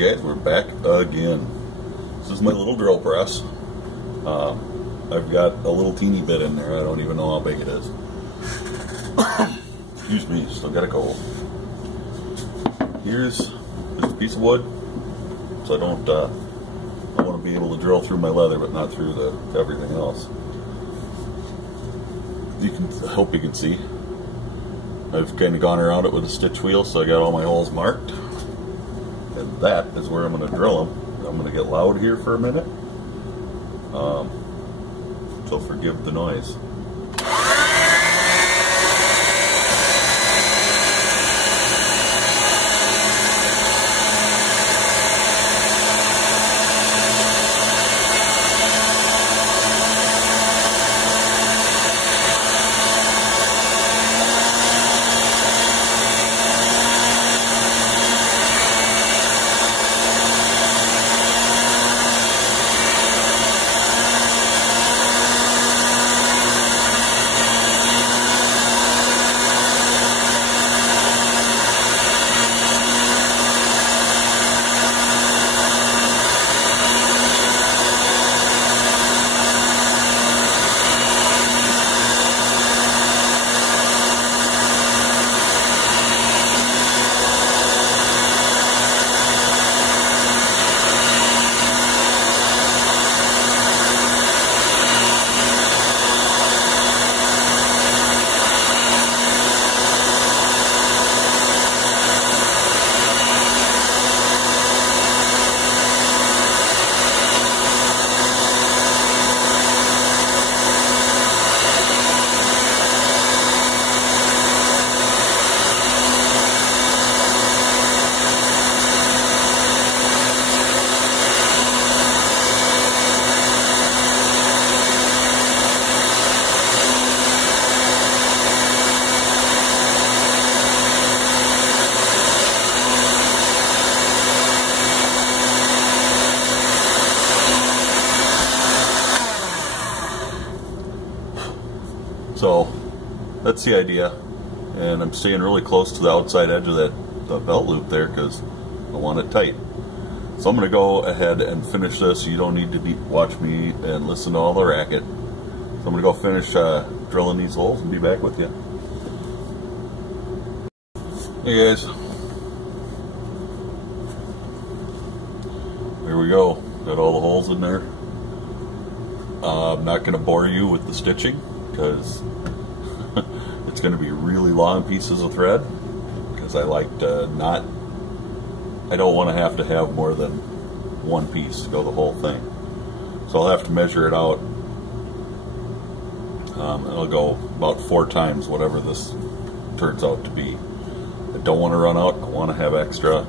Hey guys, we're back again. This is my little drill press. I've got a little teeny bit in there. I don't even know how big it is. Excuse me, still got a cold. Here's this piece of wood, so I want to be able to drill through my leather, but not through everything else. I hope you can see. I've kind of gone around it with a stitch wheel, so I got all my holes marked. And that is where I'm going to drill them. I'm going to get loud here for a minute, so forgive the noise. So that's the idea, and I'm staying really close to the outside edge of the belt loop there because I want it tight. So I'm going to go ahead and finish this. You don't need to watch me and listen to all the racket. So I'm going to go finish drilling these holes and be back with you. Hey guys, there we go. Got all the holes in there. I'm not going to bore you with the stitching because it's going to be really long pieces of thread, because I like to I don't want to have more than one piece to go the whole thing. So I'll have to measure it out. It'll go about 4 times whatever this turns out to be. I don't want to run out. I want to have extra.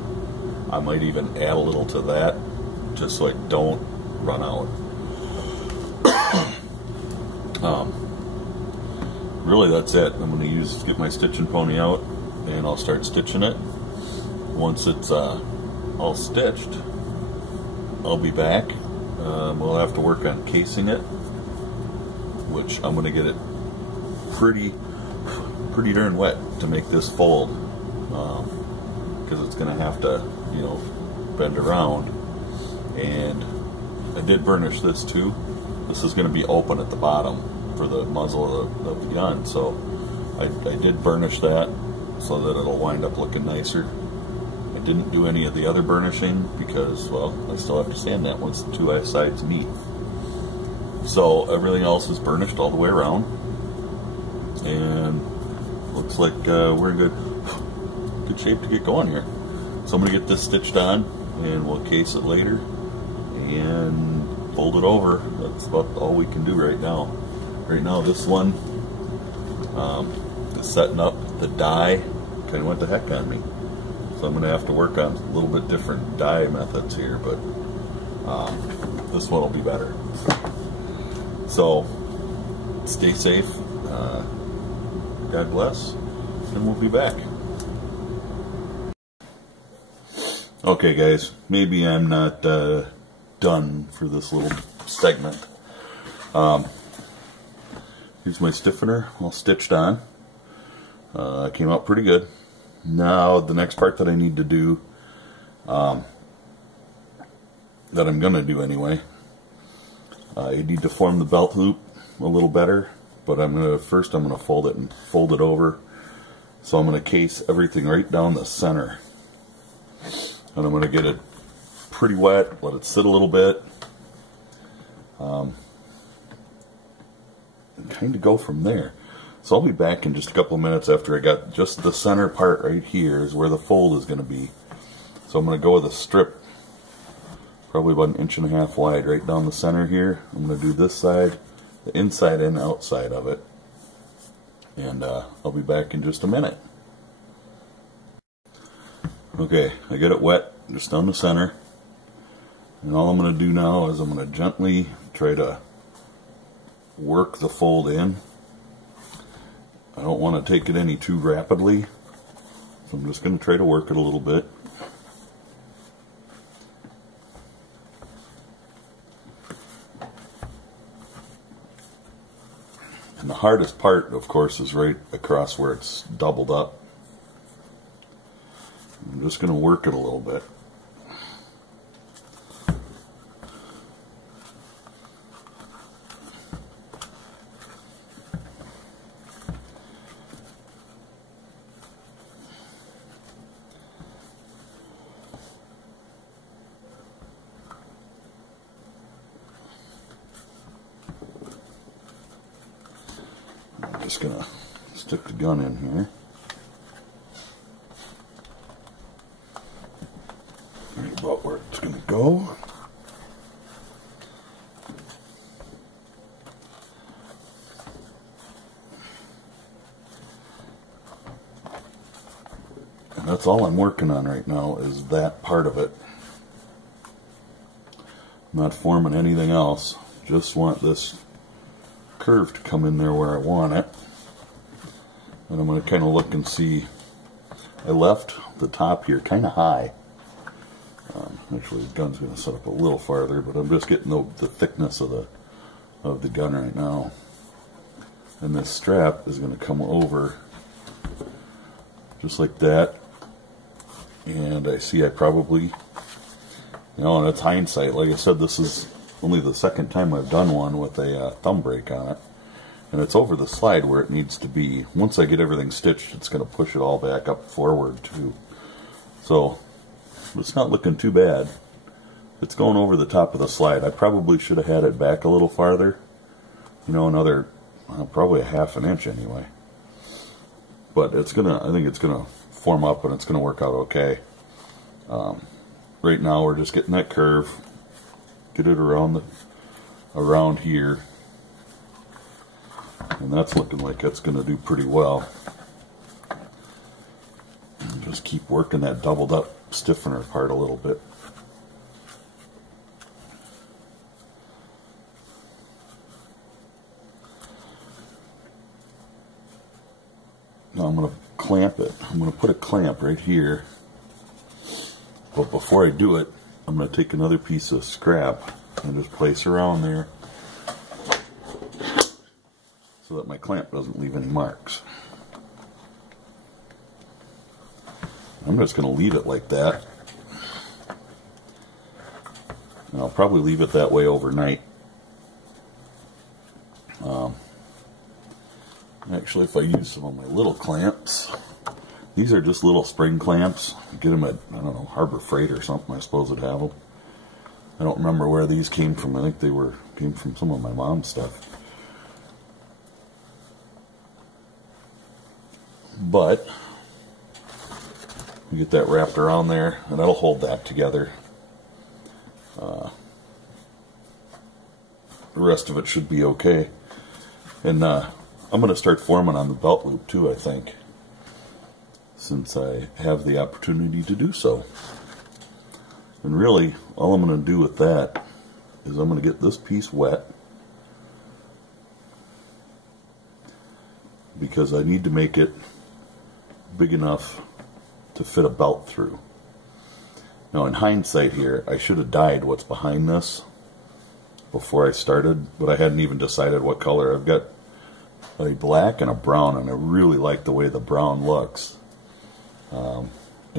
I might even add a little to that just so I don't run out. Really, that's it. I'm going to get my stitching pony out, and I'll start stitching it. Once it's all stitched, I'll be back. We'll have to work on casing it, which I'm going to get it pretty darn wet to make this fold, because it's going to have to, bend around. And I did burnish this too. This is going to be open at the bottom for the muzzle of the gun, so I did burnish that so that it'll wind up looking nicer. I didn't do any of the other burnishing because, well, I still have to sand that once the two sides meet. So everything else is burnished all the way around, and looks like we're in good shape to get going here. So I'm going to get this stitched on, and we'll case it later and fold it over. That's about all we can do right now. Right now, this one is setting up. The die kind of went to heck on me, so I'm going to have to work on a little bit different die methods here, but this one will be better. So stay safe, God bless, and we'll be back. Okay guys, maybe I'm not done for this little segment. Here's my stiffener all stitched on. Came out pretty good. Now the next part that I need to do that I'm going to do anyway. I need to form the belt loop a little better, but first I'm going to fold it over. So I'm going to case everything right down the center, and I'm going to get it pretty wet, let it sit a little bit, and kind of go from there. So I'll be back in just a couple of minutes after I got just the center part right here is where the fold is going to be. So I'm going to go with a strip, probably about 1.5 inches wide, right down the center here. I'm going to do this side, the inside and outside of it. And I'll be back in just a minute. Okay, I got it wet just down the center. And all I'm going to do now is I'm going to gently try to work the fold in. I don't want to take it any too rapidly, so I'm just going to try to work it a little bit. And the hardest part, of course, is right across where it's doubled up. I'm just going to work it a little bit. I'm just going to stick the gun in here. Right about where it's going to go. And that's all I'm working on right now is that part of it. I'm not forming anything else. Just want this curve to come in there where I want it. And I'm going to kind of look and see. I left the top here kind of high. Actually, the gun's going to set up a little farther, but I'm just getting the thickness of the gun right now. And this strap is going to come over just like that. And I see I probably, you know, and it's hindsight. Like I said, this is only the second time I've done one with a thumb brake on it. And it's over the slide where it needs to be. Once I get everything stitched, it's going to push it all back up forward too. So it's not looking too bad. It's going over the top of the slide. I probably should have had it back a little farther. You know, another, probably a 1/2 inch anyway. But it's gonna, I think it's gonna form up and it's gonna work out okay. Right now we're just getting that curve, get it around here, and that's looking like it's gonna do pretty well. And just keep working that doubled up stiffener part a little bit. Now I'm going to clamp it. I'm going to put a clamp right here. But before I do it, I'm going to take another piece of scrap and just place around there so that my clamp doesn't leave any marks. I'm just going to leave it like that. And I'll probably leave it that way overnight. Actually, if I use some of my little clamps, these are just little spring clamps. Get them at, I don't know, Harbor Freight or something, I suppose would have them. I don't remember where these came from. I think they came from some of my mom's stuff. But you get that wrapped around there, and that'll hold that together. The rest of it should be okay. And I'm going to start forming on the belt loop too, I think, since I have the opportunity to do so. And really, all I'm going to do with that is I'm going to get this piece wet, because I need to make it big enough to fit a belt through. Now, in hindsight here, I should have dyed what's behind this before I started, but I hadn't even decided what color. I've got a black and a brown, and I really like the way the brown looks. And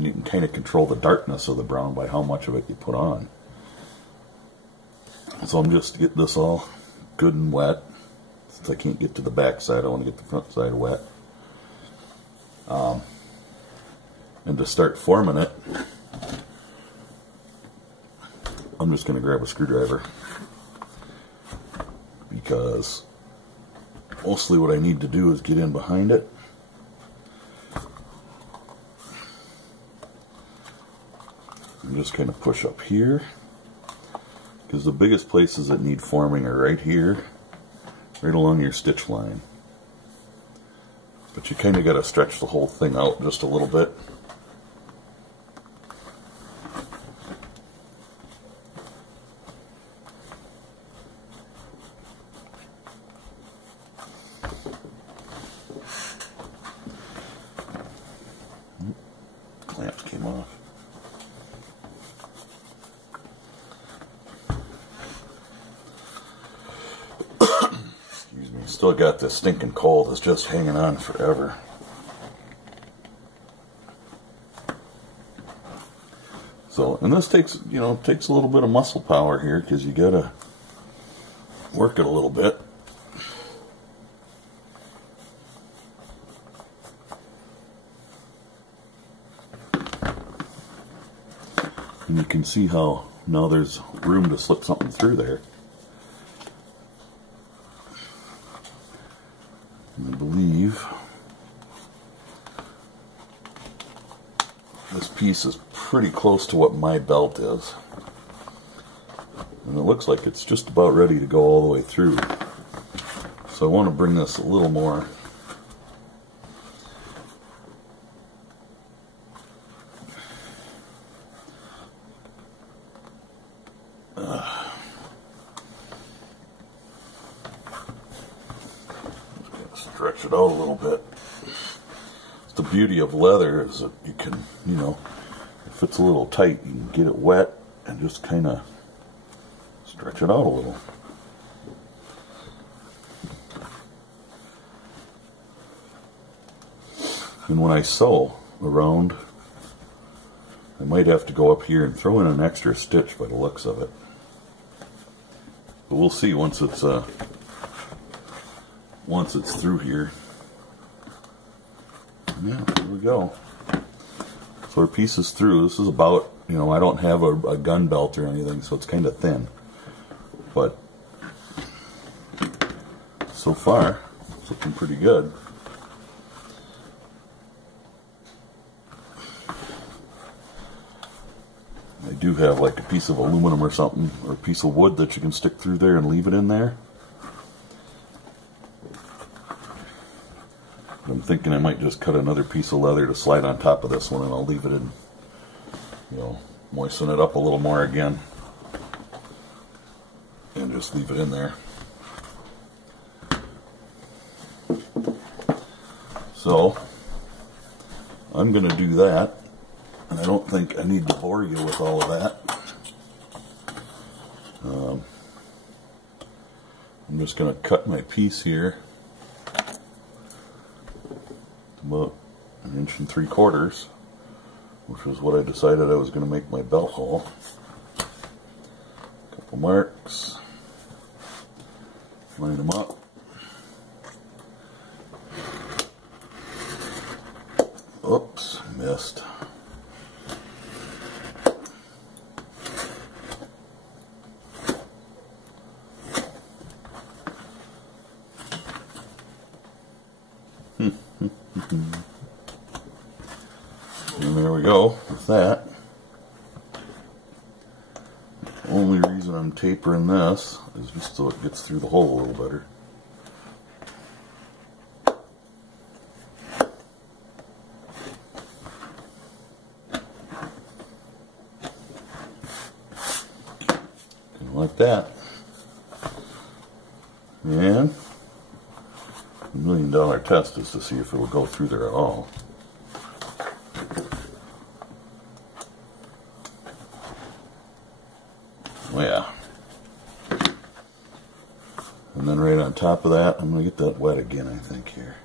you can kind of control the darkness of the brown by how much of it you put on. So I'm just getting this all good and wet. Since I can't get to the back side, I want to get the front side wet. And to start forming it, I'm just going to grab a screwdriver, because mostly what I need to do is get in behind it. And just kind of push up here, because the biggest places that need forming are right here, right along your stitch line. But you kind of got to stretch the whole thing out just a little bit. Clamps came off. Excuse me, still got this stinking cold that's just hanging on forever. So, and this takes, you know, takes a little bit of muscle power here, because you gotta work it a little bit. And you can see how now there's room to slip something through there. And I believe this piece is pretty close to what my belt is. And it looks like it's just about ready to go all the way through. So I want to bring this a little more stretch it out a little bit. The beauty of leather is that you can, you know, if it's a little tight, you can get it wet and just kind of stretch it out a little. And when I sew around, I might have to go up here and throw in an extra stitch by the looks of it. But we'll see once it's through here. Yeah, there we go. So our piece is through. This is about, you know, I don't have a gun belt or anything, so it's kind of thin. But so far, it's looking pretty good. I do have like a piece of aluminum or something, or a piece of wood that you can stick through there and leave it in there. I'm thinking I might just cut another piece of leather to slide on top of this one, and I'll leave it in, you know, moisten it up a little more again, and just leave it in there. So I'm going to do that, and I don't think I need to bore you with all of that. I'm just going to cut my piece here about 1 3/4 inches, which is what I decided I was going to make my belt hole. Couple marks, line them up. Oops, missed. And there we go with that. The only reason I'm tapering this is just so it gets through the hole a little better. Kind of like that. And the $1 million test is to see if it will go through there at all. Yeah. And then right on top of that, I'm going to get that wet again, I think, here.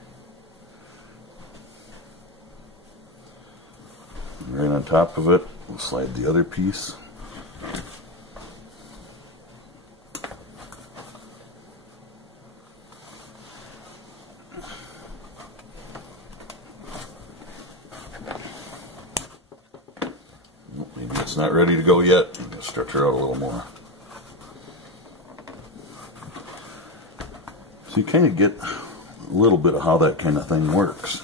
And right on top of it, we'll slide the other piece. Maybe it's not ready to go yet. I'm going to stretch her out a little more. So you kind of get a little bit of how that kind of thing works.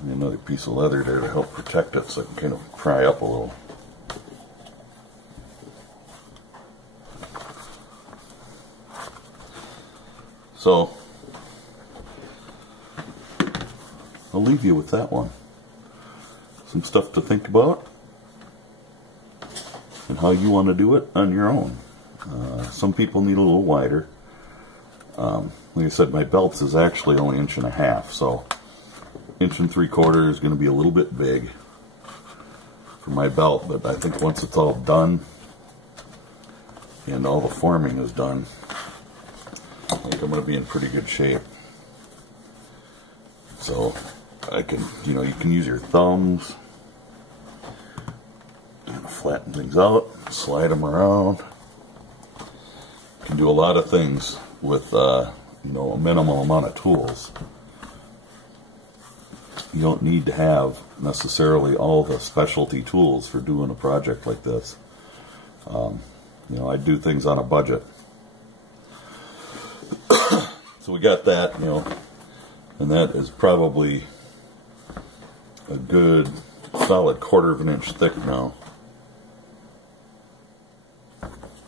And another piece of leather there to help protect it so it can kind of pry up a little. So I'll leave you with that one. Some stuff to think about and how you want to do it on your own. Some people need a little wider. Like I said, my belt is actually only 1.5 inches, so 1 3/4 is going to be a little bit big for my belt, but I think once it's all done and all the forming is done, I think I'm going to be in pretty good shape. So I can, you know, you can use your thumbs and flatten things out, slide them around. You can do a lot of things with, you know, a minimal amount of tools. You don't need to have necessarily all the specialty tools for doing a project like this. You know, I do things on a budget. So we got that, you know, and that is probably a good solid 1/4 inch thick now,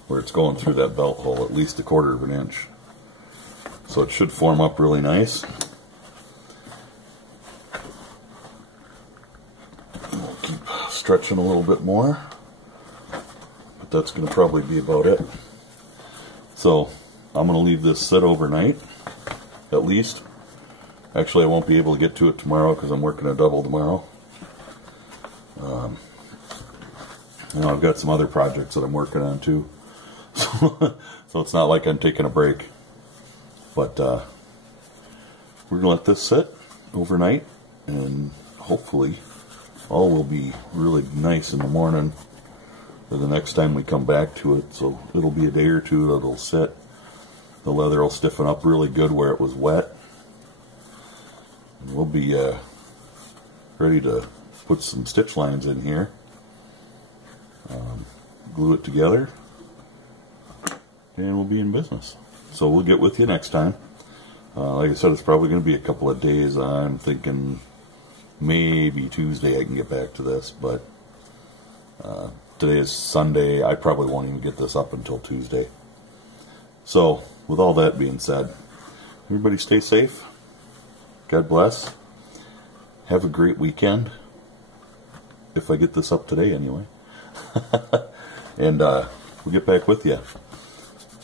where it's going through that belt hole, at least a 1/4 inch. So it should form up really nice. We'll keep stretching a little bit more, but that's going to probably be about it. So I'm going to leave this sit overnight, at least. Actually, I won't be able to get to it tomorrow because I'm working a double tomorrow. You know, I've got some other projects that I'm working on too. So it's not like I'm taking a break. But we're going to let this sit overnight, and hopefully all will be really nice in the morning or the next time we come back to it. So it'll be a day or two that it'll sit. The leather will stiffen up really good where it was wet. And we'll be ready to put some stitch lines in here, glue it together, and we'll be in business. So we'll get with you next time. Like I said, it's probably going to be a couple of days. I'm thinking maybe Tuesday I can get back to this, but today is Sunday. I probably won't even get this up until Tuesday. So with all that being said, everybody stay safe. God bless. Have a great weekend. If I get this up today anyway. And we'll get back with you.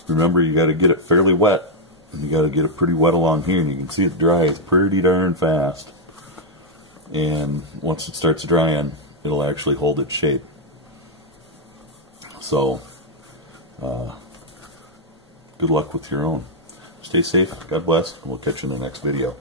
Remember, you got to get it fairly wet. And you got to get it pretty wet along here, and you can see it dries pretty darn fast. And once it starts drying, it'll actually hold its shape. So good luck with your own. Stay safe. God bless. And we'll catch you in the next video.